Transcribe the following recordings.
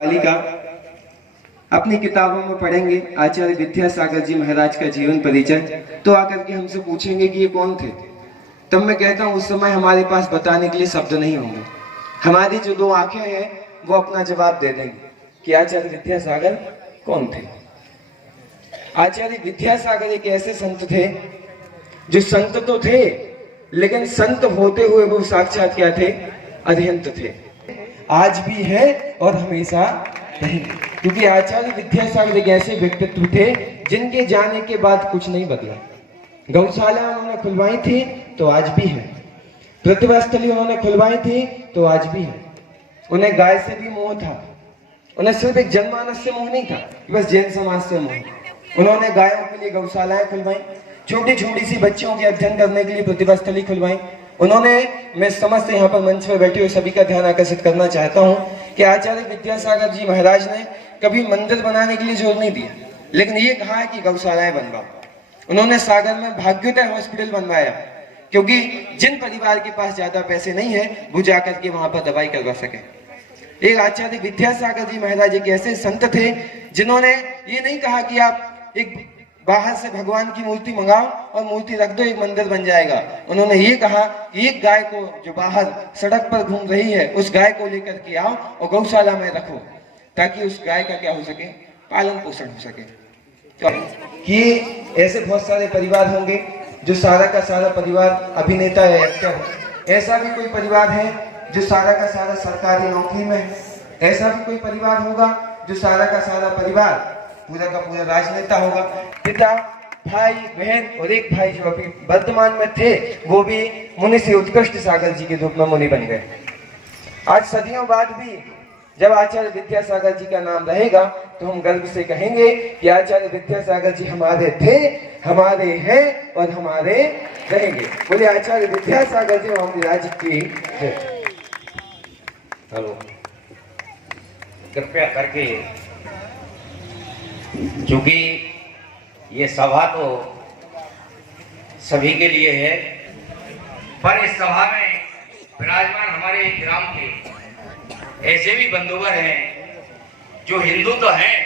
का अपनी किताबों में पढ़ेंगे आचार्य विद्यासागर जी महाराज का जीवन परिचय, तो आकर के हमसे पूछेंगे कि ये कौन थे। तब मैं कहता हूँ उस समय हमारे पास बताने के लिए शब्द नहीं होंगे। हमारी जो दो आंखें हैं वो अपना जवाब दे देंगे कि आचार्य विद्यासागर कौन थे। आचार्य विद्यासागर एक ऐसे संत थे जो संत तो थे, लेकिन संत होते हुए वो साक्षात क्या थे? अरिहंत थे। आज भी है और हमेशा रहेंगे, क्योंकि आचार्य विद्यासागर एक ऐसे व्यक्तित्व थे जिनके जाने के बाद कुछ नहीं बदला। गौशाला उन्होंने खुलवाई थी तो आज भी है, प्रतिभा स्थली उन्होंने खुलवाई थी तो आज भी है। उन्हें गाय से भी मोह था, उन्हें सिर्फ एक जनमानस से मोह नहीं था, बस जैन समाज से मोह। उन्होंने गायों के लिए गौशालाएं खुलवाई, छोटी छोटी सी बच्चियों के अध्ययन करने के लिए प्रतिभा स्थली खुलवाई उन्होंने। मैं समझते यहाँ पर मंच पर बैठे हुए सभी का ध्यान आकर्षित करना चाहता हूँ कि आचार्य विद्यासागर जी महाराज ने कभी मंदिर बनाने के लिए जोर नहीं दिया, लेकिन ये कहा कि गौशालाएं बनवाओ। उन्होंने सागर में भाग्योदय हॉस्पिटल बनवाया, क्योंकि जिन परिवार के पास ज्यादा पैसे नहीं है वो जाकर के वहां पर दवाई करवा सके। एक आचार्य विद्यासागर जी महाराज एक ऐसे संत थे जिन्होंने ये नहीं कहा कि आप एक बाहर से भगवान की मूर्ति मंगाओ और मूर्ति रख दो, एक मंदिर बन जाएगा। उन्होंने ये कहा कि एक गाय को जो बाहर सड़क पर घूम रही है उस गाय को लेकर के आओ और गौशाला में रखो, ताकि उस गाय का क्या हो सके? पालन पोषण हो सके। तो ये ऐसे बहुत सारे परिवार होंगे जो सारा का सारा परिवार अभिनेता या एक्टर है। ऐसा भी कोई परिवार है जो सारा का सारा सरकारी नौकरी में है। ऐसा भी कोई परिवार होगा जो सारा का सारा परिवार पूरा का पूरा राजनेता होगा। पिता, भाई, बहन और एक भाई जो अभी वर्तमान में थे वो भी मुनि से उत्कृष्ट सागर जी के रूप में मुनि बन गए। आज सदियों बाद भी जब आचार्य विद्यासागर जी का नाम रहेगा तो हम गर्व से कहेंगे कि आचार्य विद्यासागर जी हमारे थे, हमारे हैं और हमारे रहेंगे। बोले आचार्य विद्यासागर जी महाराज की जय। हेलो, कृपया करके, क्योंकि ये सभा तो सभी के लिए है, पर इस सभा में विराजमान हमारे ग्राम के ऐसे भी बंधुवर हैं जो हिंदू तो हैं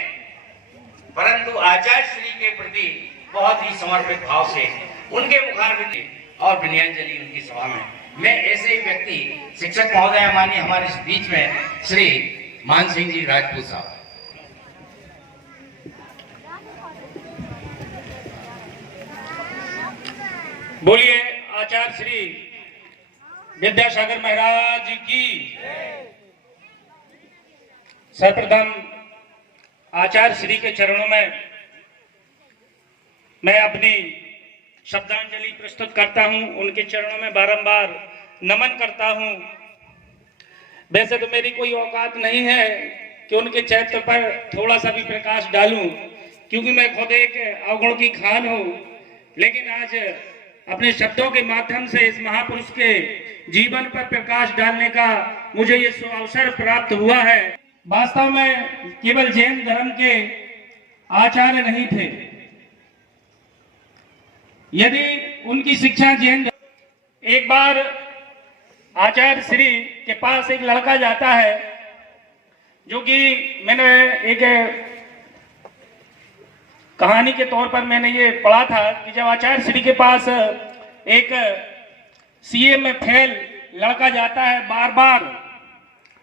परंतु आचार्य श्री के प्रति बहुत ही समर्पित भाव से उनके मुखारबिंद और विनयाजलि उनकी सभा में मैं ऐसे ही व्यक्ति शिक्षक महोदय माननीय हमारे इस बीच में श्री मान सिंह जी राजपूत साहब। बोलिए आचार्य श्री विद्यासागर महाराज की। सर्वप्रथम आचार्य श्री के चरणों में मैं अपनी श्रद्धांजलि प्रस्तुत करता हूं, उनके चरणों में बारंबार नमन करता हूं। वैसे तो मेरी कोई औकात नहीं है कि उनके चरित्र पर थोड़ा सा भी प्रकाश डालूं, क्योंकि मैं खुद एक अवगुण की खान हूं, लेकिन आज अपने शब्दों के माध्यम से इस महापुरुष के जीवन पर प्रकाश डालने का मुझे ये अवसर प्राप्त हुआ है। वास्तव में केवल जैन धर्म के आचार्य नहीं थे। यदि उनकी शिक्षा जैन, एक बार आचार्य श्री के पास एक लड़का जाता है, जो कि मैंने एक कहानी के तौर पर मैंने ये पढ़ा था कि जब आचार्य श्री के पास एक सीए में फेल लड़का जाता है, बार बार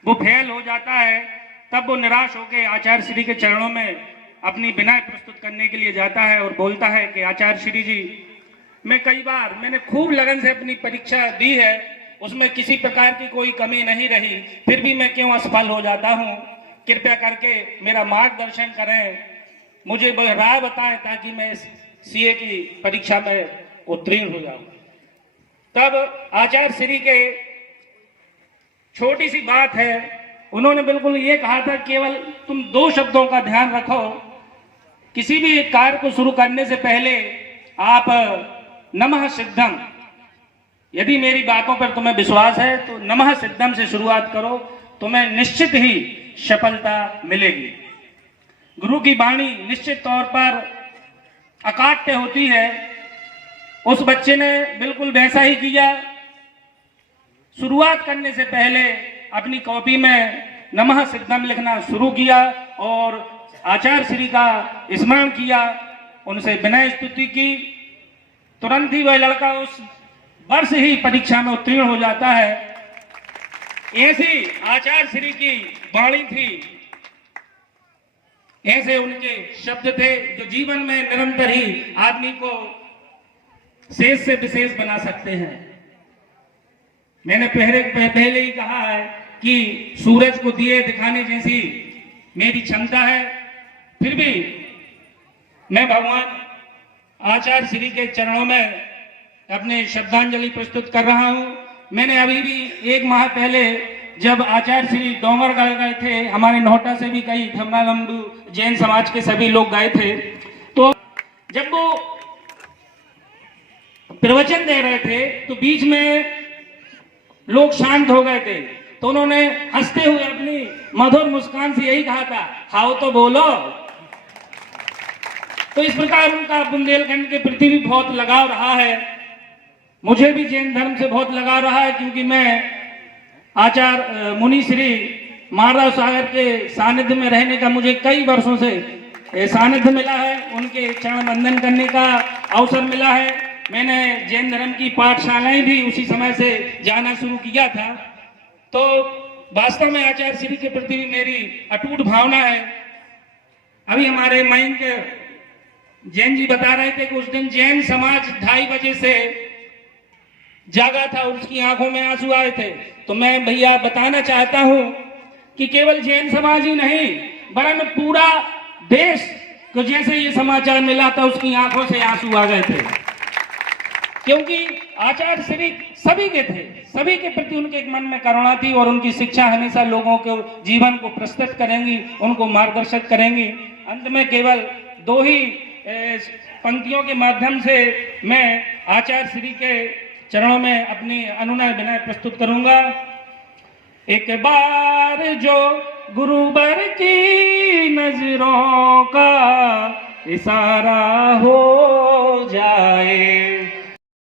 वो फेल हो जाता है, तब वो निराश होकर आचार्य श्री के चरणों में अपनी विनय प्रस्तुत करने के लिए जाता है और बोलता है कि आचार्य श्री जी, मैंने खूब लगन से अपनी परीक्षा दी है, उसमें किसी प्रकार की कोई कमी नहीं रही, फिर भी मैं क्यों असफल हो जाता हूँ? कृपया करके मेरा मार्गदर्शन करें, मुझे राय बताएं ताकि मैं इस सीए की परीक्षा में उत्तीर्ण हो जाऊं। तब आचार्य श्री के छोटी सी बात है, उन्होंने बिल्कुल ये कहा था, केवल तुम दो शब्दों का ध्यान रखो, किसी भी कार्य को शुरू करने से पहले आप नमः सिद्धम, यदि मेरी बातों पर तुम्हें विश्वास है तो नमः सिद्धम से शुरुआत करो, तुम्हें निश्चित ही सफलता मिलेगी। गुरु की वाणी निश्चित तौर पर अकाट्य होती है। उस बच्चे ने बिल्कुल वैसा ही किया। शुरुआत करने से पहले अपनी कॉपी में नमः सिद्धम लिखना शुरू किया और आचार्य श्री का स्मरण किया, उनसे विनय स्तुति की। तुरंत ही वह लड़का उस वर्ष ही परीक्षा में उत्तीर्ण हो जाता है। ऐसी आचार्य श्री की वाणी थी, ऐसे उनके शब्द थे जो जीवन में निरंतर ही आदमी को शेष से विशेष बना सकते हैं। मैंने पहले ही कहा है कि सूरज को दिए दिखाने जैसी मेरी क्षमता है, फिर भी मैं भगवान आचार्य श्री के चरणों में अपने श्रद्धांजलि प्रस्तुत कर रहा हूं। मैंने अभी भी 1 माह पहले जब आचार्य श्री डोंगरगढ़ गए थे, हमारे नोहटा से भी कई धर्मावलंबी जैन समाज के सभी लोग गए थे, तो जब वो प्रवचन दे रहे थे तो बीच में लोग शांत हो गए थे, तो उन्होंने हंसते हुए अपनी मधुर मुस्कान से यही कहा था, हाओ तो बोलो। तो इस प्रकार उनका बुंदेलखंड के प्रति भी बहुत लगाव रहा है। मुझे भी जैन धर्म से बहुत लगाव रहा है, क्योंकि मैं आचार्य मुनि श्री माधव सागर के सानिध्य में रहने का मुझे कई वर्षों से सानिध्य मिला है, उनके चरण वंदन करने का अवसर मिला है। मैंने जैन धर्म की पाठशालाएं भी उसी समय से जाना शुरू किया था। तो वास्तव में आचार्य श्री के प्रति भी मेरी अटूट भावना है। अभी हमारे मयंक जैन जी बता रहे थे कि उस दिन जैन समाज 2:30 बजे से जागा था और उसकी आंखों में आंसू आए थे। तो मैं भैया बताना चाहता हूं कि केवल जैन समाज ही नहीं, वरन पूरा देश को जैसे ये समाचार मिला था उसकी आंखों से आंसू आ गए थे, क्योंकि आचार्य श्री सभी के थे, सभी के प्रति उनके एक मन में करुणा थी और उनकी शिक्षा हमेशा लोगों के जीवन को प्रस्तुत करेंगी, उनको मार्गदर्शक करेंगी। अंत में केवल 2 ही पंक्तियों के माध्यम से मैं आचार्य श्री के चरणों में अपनी अनुनय विनय प्रस्तुत करूंगा। एक बार जो गुरुवर की नजरों का इशारा हो